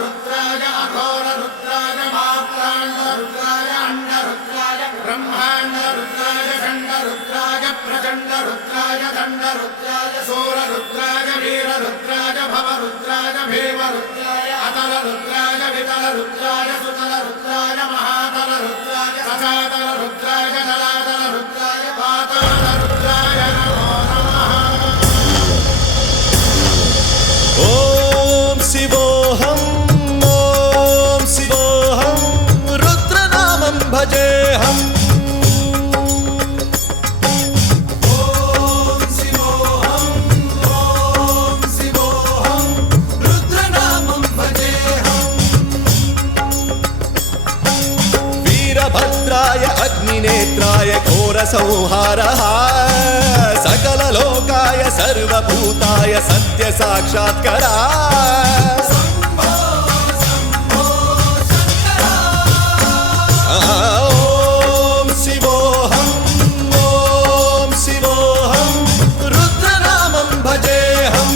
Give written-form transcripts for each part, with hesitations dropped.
रुद्राय अघोर रुद्राय मात्राण्ड रुद्राय अंड रुद्राय ब्रह्मांड रुद्राय खंड रुद्राय प्रचंड रुद्राय दंड रुद्राय सूर रुद्राय वीर रुद्राय भव रुद्राय भीम रुद्राय अतल रुद्राय वितल रुद्राय सुतल रुद्राय महातल रुद्राय सजातल रुद्राय जलातल रुद्राय पाताल रुद्राय नमो नमः। ओम शिवोऽहं रुद्रनामं भजेऽहम्। वीरभद्राय अग्निनेत्राय घोरसंहारः सकललोकाय सर्वभूताय सत्यसाक्षात्करा। ॐ शिवोऽहं रुद्रनामं भजेऽहम्।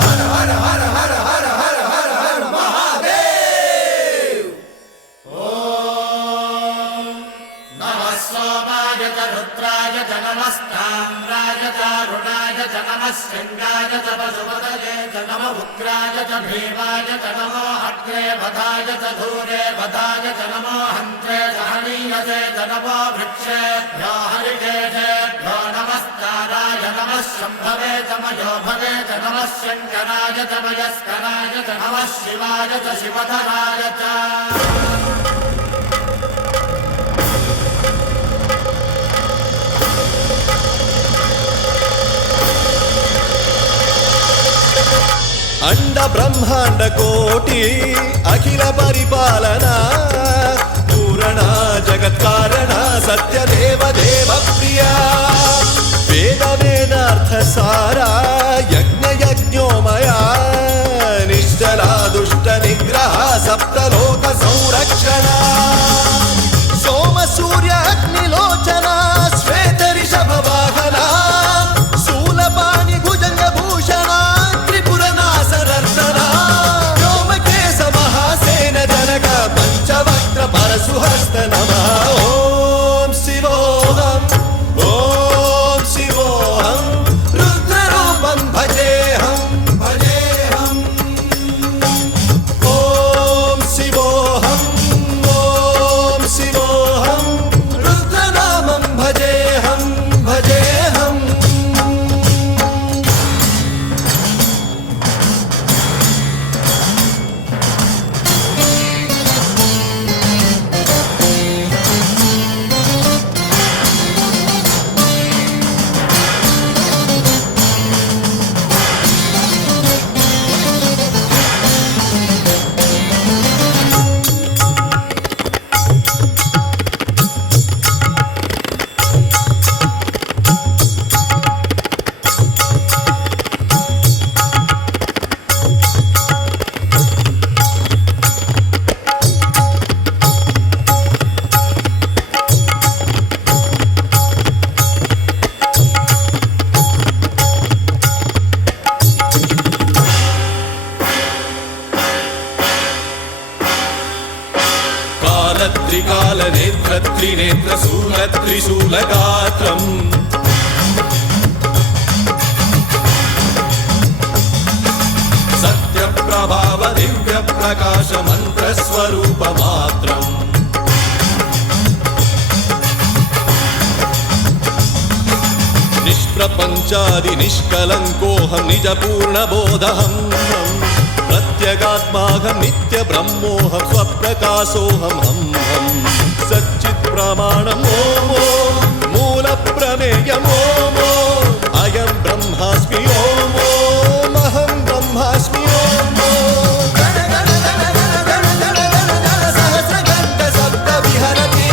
हर हर हर हर हर हर हर हर महादेव। नमः सोमाय च रुद्राय च नमस्ताम्राय च अरुणाय च नमः शृङ्गाय च पशुपतये च नमः उग्राय च भीमाय च नमो अग्रे वधाय च धूरे वधाय च नमो हन्त्रे च हनीयसे च नमो वृक्षेभ्यो हरिकेशेभ्यो नमस्काराय नमः शम्भवे च मयोभवे च नमः शङ्कराय च मयस्कराय च नमः शिवाय च शिवधराय च। अंड ब्रह्मांड कोटि अखिल परिपालना पूरणा जगत्कारणा सत्यदेव देव प्रिया वेद वेदार्थ सारा यज्ञ यज्ञोमया निश्चला दुष्ट निग्रह सप्तलोक संरक्षणा सोम सूर्य अग्निलोचना श्वेत ऋषभ वाहना शूलपाणि भुजंग भूषणा व्योमकेश महासेन जनक पंचवक्त्र परशुहस्त नमः। ओम शिवोऽहं रुद्ररूपं भजेऽहम्। ओम शिवोऽहं रुद्रनामं भजेऽहम्। त्रिकाल नेत्र त्रिनेत्र शूल त्रिशूलगात्रम् सत्यप्रभाव दिव्य प्रकाश मंत्र स्वरूप मात्रम् निष्प्रपंचादि निष्कलंकोऽहं निज पूर्ण बोधहम् प्रत्यगात्माहं नित्य ब्रह्मोऽहं स्वप्रकाशोऽहं हम सच्चित् प्रमाणम् ओम मूल प्रमेयम् ओम अयं ब्रह्मास्मि ओम अहं ब्रह्मास्मि ओम सहस्रघण्ट शब्द विहरति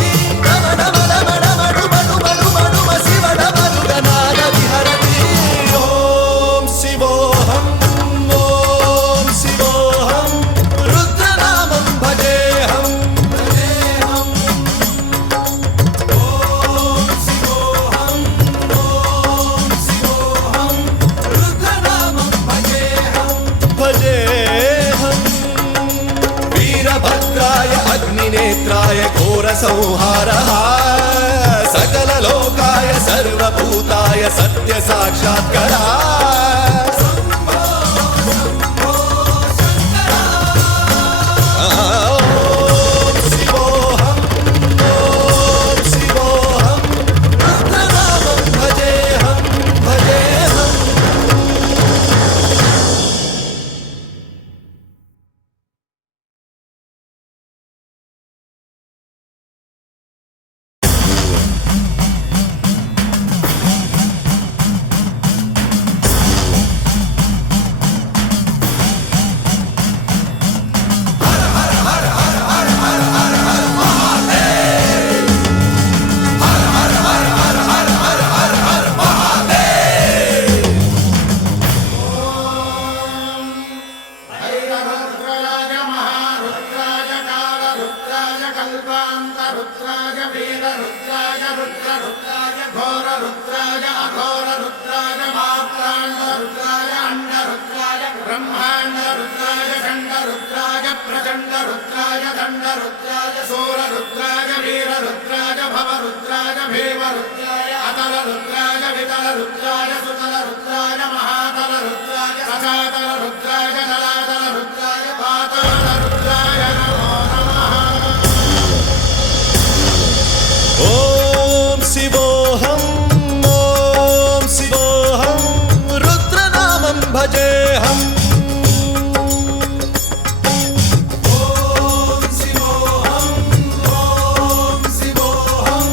नम नम नम नम डुम डुम डुम डुम शिव डमरुगनाद विहरति। ओम शिवोऽहं रुद्रनामं भजेऽहम्। ओम शिवोऽहं संहारः सकललोकाय सर्वभूताय सत्य साक्षात्कारः भजेऽहम् ॐ शिवोऽहं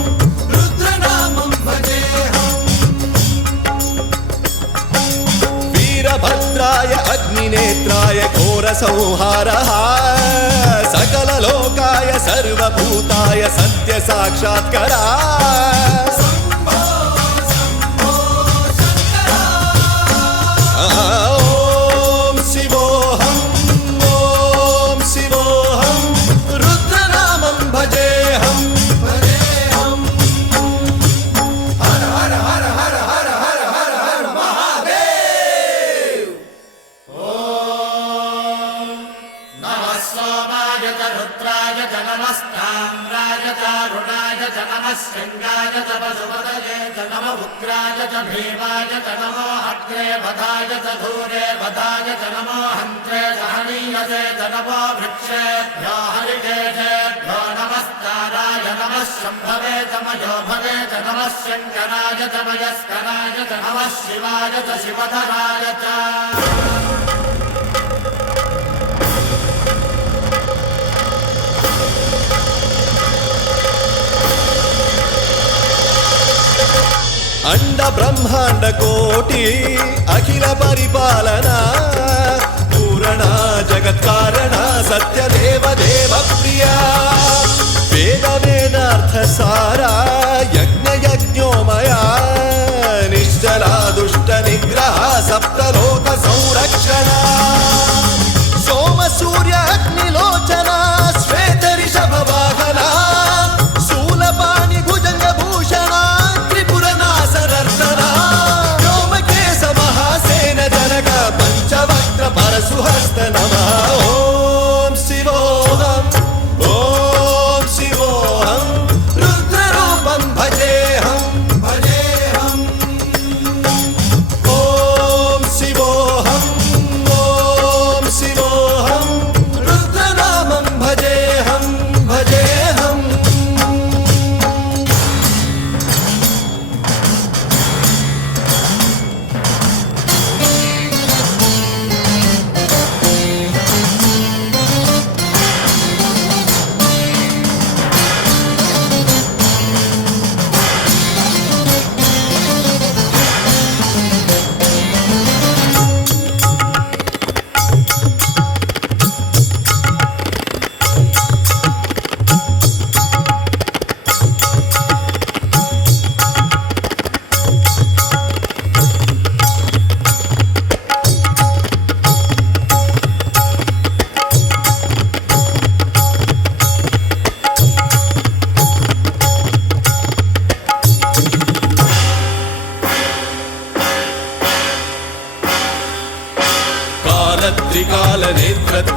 रुद्रनामं भजेऽहम् वीरभद्राय अग्निनेत्राय घोरसंहारः सकललोकाय सर्वभूताय सत्यसाक्षात्कारः ॐ शिवोऽहं रुद्रनामं भजेऽहम् हर हर हर हर हर हर हर हर महादेव ॐ नमः सोमाय च रुद्राय च नमस्ताम्राय च रुणाय च नमः शृङ्गाय च पशुपतये च नमः उग्राय च भीमाय च नमो अग्रे वधाय च धूरे वधाय च नमो हन्त्रे च हनीयसे च नमो वृक्षेभ्यो हरिकेशेभ्यो नमस्काराय नमः शम्भवे च मयोभवे च नमः शङ्कराय च मयस्कराय च नमः शिवाय च शिवधराय च अंड ब्रह्मांड कोटि अखिल परिपालना पूरणा जगत्कारणा सत्यदेव देव प्रिया वेद वेदार्थ सारा यज्ञ यज्ञोमया निश्चला दुष्ट निग्रह सप्तलोक संरक्षणा सोम सूर्य अग्निलोचना श्वेत ऋषभ वाहना शूलपाणि भुजंग भूषणा पंचवक्त्र परशुहस्त नमः ॐ शिवोऽहं रुद्ररूपं भजेऽहम् ॐ शिवोऽहं रुद्रनामं भजेऽहम्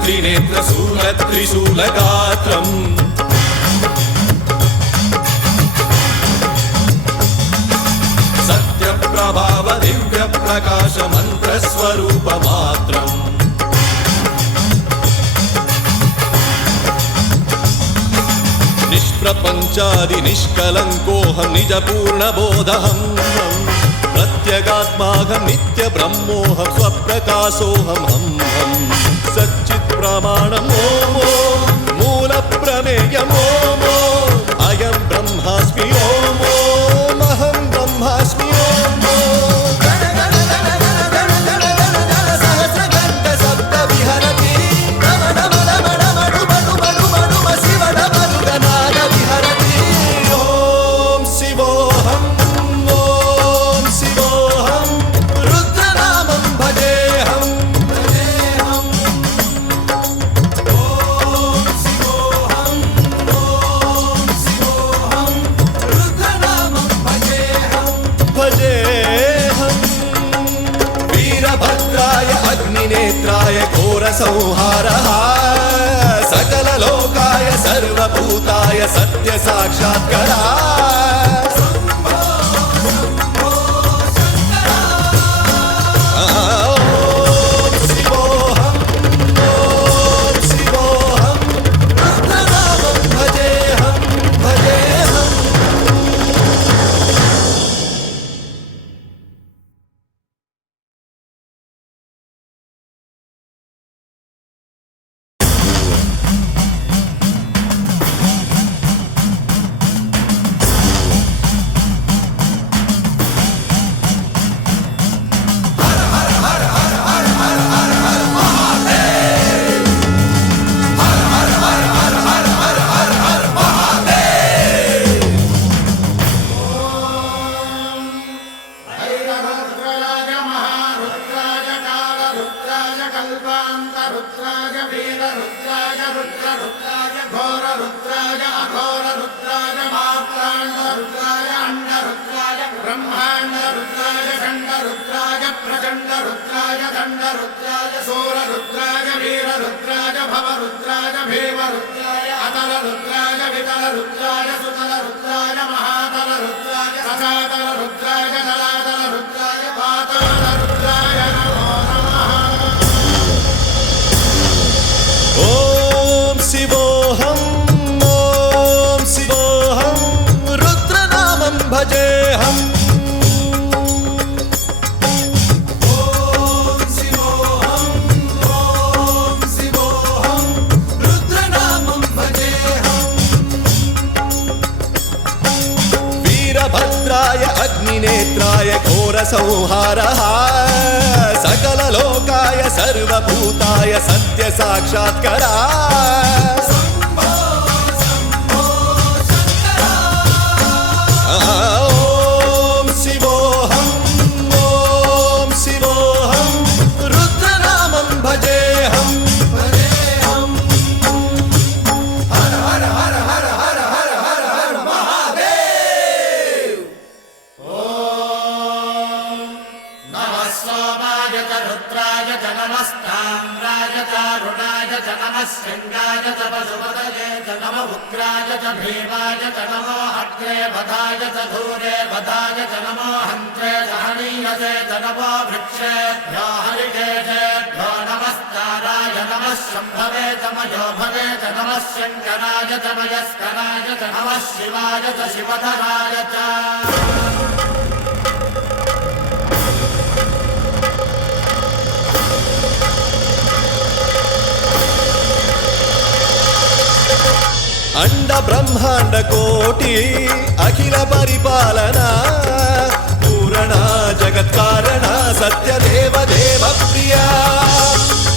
त्रिनेत्र शूलगात्रम् ప్రభావ దివ్య ప్రకాశ మంత్ర స్వరూప మాత్రం నిష్ప్రపంచాది నిష్కలంకోహం నిజ పూర్ణ బోధహం ప్రత్యేగాత్మాహం నిత్య బ్రహ్మోహం స్వప్రకాశోహం హం హం సచ్చిత్ ప్రమాణం ఓమో మూల ప్రమేయమో అయం బ్రహ్మాస్మి ఓమో మహం బ్రహ్మాస్మి ఓమో సహస్రగంట శబ్ద విహరతి శివడమరుగనాద విహరతి ఓం శివోహం ఓం శివోహం రుద్రనామం భజేహం భజేహం ఓం శివోహం ఓం శివోహం రుద్రనామం భజేహం భజేహం వీరభద్రాయ అగ్నినేత్రాయ ఘోర సంహారః సకల లోకాయ సర్వభూతాయ సత్య సాక్షాత్కరా ఓం శివోహం ఓం శివోహం రుద్రనామం భజేహం భజేహం ఐరభద్రాయ మహారుద్రాయ కాలరుద్రాయ కల్పాంతరుద్రాయ వీరరుద్రాయ రుద్రరుద్రాయ ఘోరరుద్రాయ అఘోరరుద్రాయ మాత్రాండరుద్రాయ అండరుద్రాయ బ్రహ్మాండరుద్రాయ ఖండరుద్రాయ ప్రచండరుద్రాయ దండరుద్రాయ శూరరుద్రాయ వీరరుద్రాయ భవరుద్రాయ భీమరుద్రాయ అతలరుద్రాయ వితలరుద్రాయ సుతలరుద్రాయ మహాతలరుద్రాయ సచాతలరుద్రాయ జలాతలరుద్రాయ పాతాళరుద్రాయ నమో నమః ఓం శివోహం ఓం శివోహం రుద్రనామం భజేహం ఓం శివోహం ఓం శివోహం రుద్రనామం భజేహం వీరభద్రాయ అగ్నినేత్రాయ ఘోర సంహారః సకల లోకాయ సర్వభూతాయ సత్య సాక్షాత్కరా ఓం శివోహం ఓం శివోహం రుద్రనామం భజేహం భజేహం హర హర హర హర హర హర హర హర మహాదేవ్ నమః సోమాయ చ రుద్రాయ చ నమస్తామ్రాయ చ అరుణాయ చ నమః శృంగాయ చ పశుపతయే చ నమః ఉగ్రాయ చ భీమాయ చ నమో అగ్రే వధాయ చ ధూరే వధాయ చ నమో హంత్రే సహనీయసే చ నమో వృక్షేభ్యో హరికేశేభ్యో నమస్తారాయ నమః శంభవే చ మయోభవే చ నమః శంకరాయ చ మయస్కరాయ చ నమః శివాయ చ శివధరాయ చ అండ బ్రహ్మాండ కోటి అఖిల పరిపాలన పూరణ జగత్కారణ సత్యదేవ దేవ ప్రియ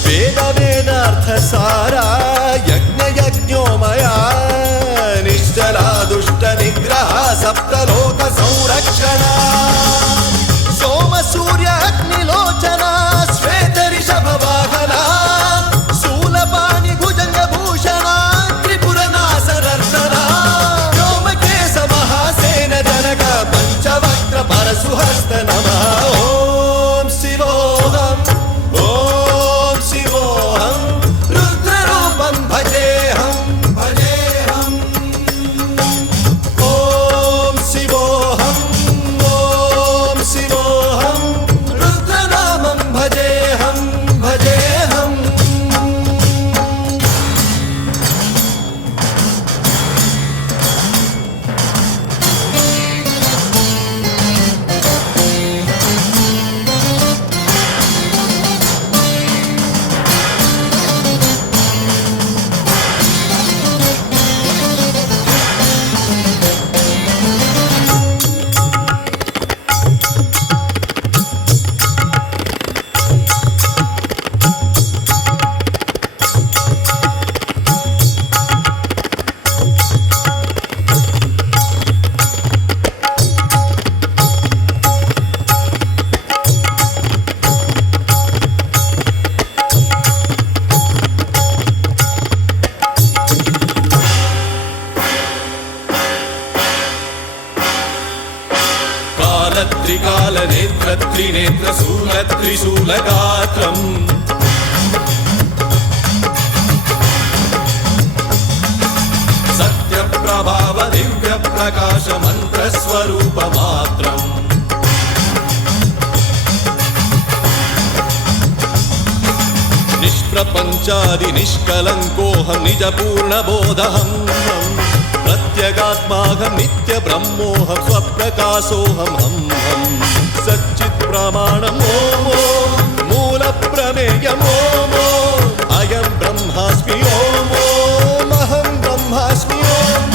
వేద వేదార్థ సారా యజ్ఞ యజ్ఞోమయ నిశ్చలా దుష్ట నిగ్రహ సప్తలోక సంరక్షణ సోమ సూర్య అగ్నిలోచన శ్వేత రిషభ వాహన శూలపాణి భుజంగ భూషణ త్రిపుర నాసరర్దన వ్యోమకేశ మహాసేన జనక పంచవక్ర పరశుహస్త నమః ఓం శివోహం రుద్రరూపం त्रिशूलगात्रम् सत्यप्रभाव दिव्यप्रकाश मन्त्रस्वरूपमात्रम् निष्प्रपञ्चादि निष्कलङ्कोऽहं निजपूर्णबोधहं प्रत्यगात्माहं नित्यब्रह्मोऽहं स्वप्रकाशोऽहं हं सच्चित्प्रमाणम् ॐ मूलप्रमेयम् ॐ अयं ब्रह्मास्मि ॐ अहं ब्रह्मास्मि ॐ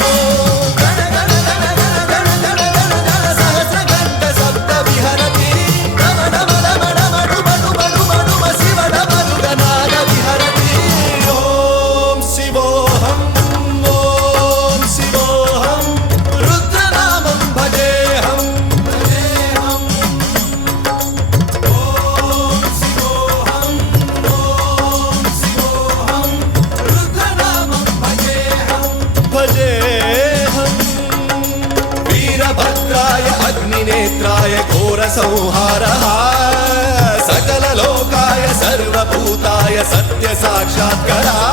नेत्राय घोरसंहारः सकललोकाय सर्वभूताय सत्यसाक्षात्कारः